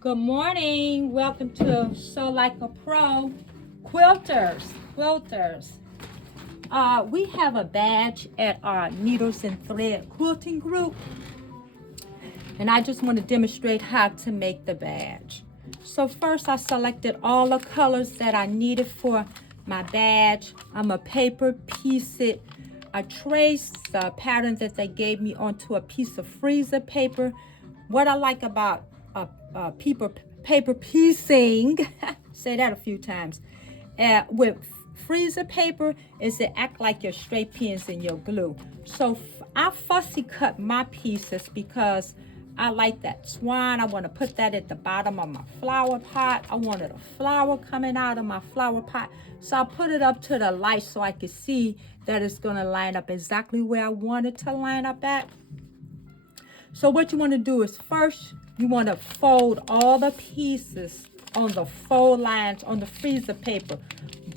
Good morning. Welcome to Sew Like a Pro Quilters. We have a badge at our Needles and Thread quilting group, and I just want to demonstrate how to make the badge. So first, I selected all the colors that I needed for my badge. I'm going to paper piece it. I traced the pattern that they gave me onto a piece of freezer paper. What I like about paper piecing, say that a few times, with freezer paper is it act like your straight pins and your glue. So I fussy cut my pieces because I like that swan. I want to put that at the bottom of my flower pot. I wanted a flower coming out of my flower pot. So I put it up to the light so I could see that it's going to line up exactly where I want it to line up at. So what you want to do is first, you want to fold all the pieces on the fold lines on the freezer paper,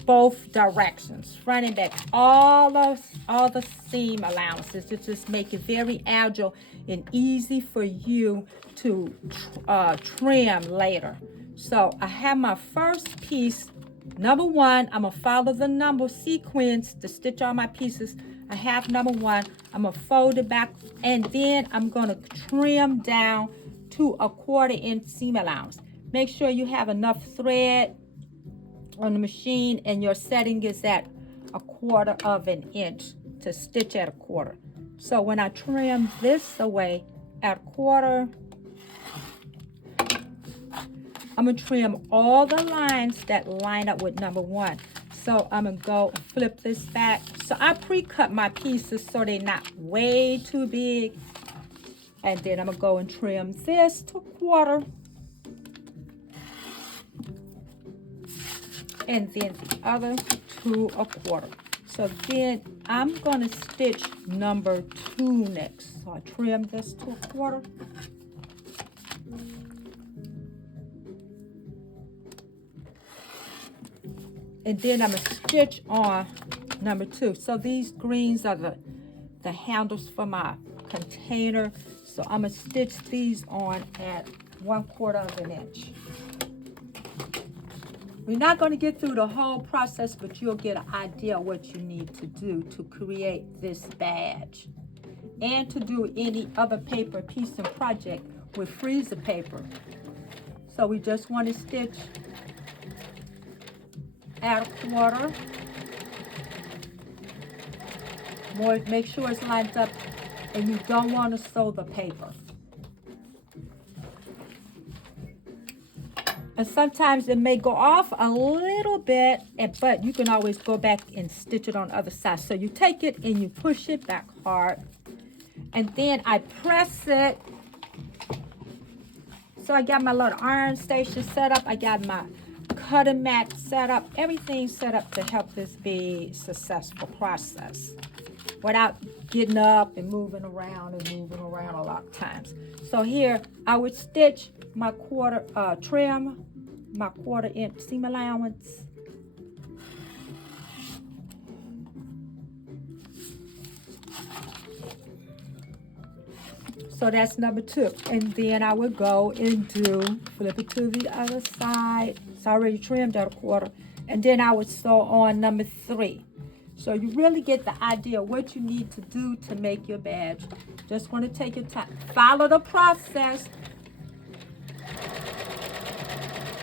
both directions, front and back, all the seam allowances to just make it very agile and easy for you to trim later. So I have my first piece. Number one, I'm going to follow the number sequence to stitch all my pieces. I have number one. I'm going to fold it back, and then I'm going to trim down to a 1/4 inch seam allowance. Make sure you have enough thread on the machine and your setting is at 1/4 inch to stitch at 1/4. So when I trim this away at 1/4, I'm going to trim all the lines that line up with number one. So I'm going to go and flip this back. So I pre-cut my pieces so they're not way too big. And then I'm going to go and trim this to 1/4. And then the other to 1/4. So then I'm going to stitch number 2 next. So I trim this to 1/4. And then I'm going to stitch on number 2. So these greens are the handles for my container. So I'm going to stitch these on at 1/4 inch. We're not going to get through the whole process, but you'll get an idea of what you need to do to create this badge and to do any other paper piecing project with freezer paper. So we just want to stitch at 1/4. Make sure it's lined up, and you don't want to sew the paper. And sometimes it may go off a little bit, but you can always go back and stitch it on the other side. So you take it and you push it back hard, and then I press it. So I got my little iron station set up. I got my cutting mat set up. Everything set up to help this be a successful process without getting up and moving around a lot of times. So here I would stitch my trim my 1/4 inch seam allowance. So that's number 2. And then I would go and flip it to the other side. It's already trimmed at 1/4. And then I would sew on number 3. So you really get the idea of what you need to do to make your badge. Just want to take your time. Follow the process.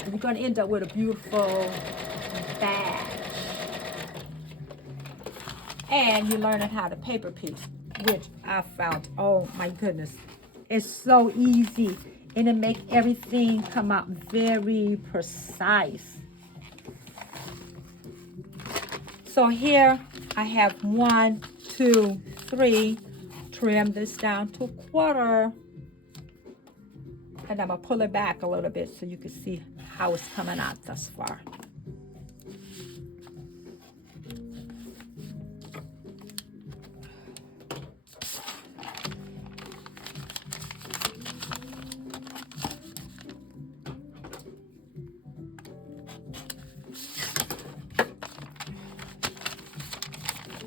You're going to end up with a beautiful badge. And you're learning how to paper piece, which I found, oh my goodness, it's so easy. And it makes everything come out very precise. So here I have 1, 2, 3. Trim this down to 1/4. And I'm going to pull it back a little bit so you can see how it's coming out thus far.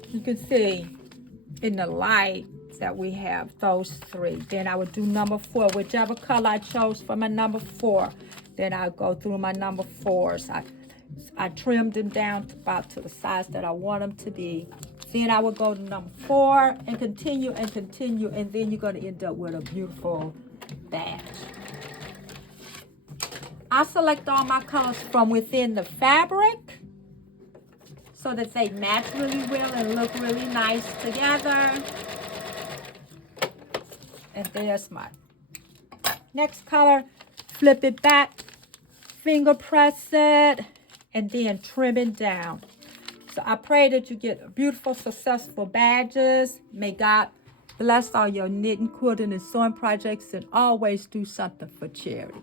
You can see in the light that we have, those 3. Then I would do number 4, whichever color I chose for my number 4. Then I'll go through my number 4s. I trimmed them down about to the size that I want them to be. Then I will go to number 4 and continue, and then you're going to end up with a beautiful badge. I select all my colors from within the fabric so that they match really well and look really nice together. And there's my next color. Flip it back, finger press it, and then trim it down. So I pray that you get beautiful, successful badges. May God bless all your knitting, quilting, and sewing projects, and always do something for charity.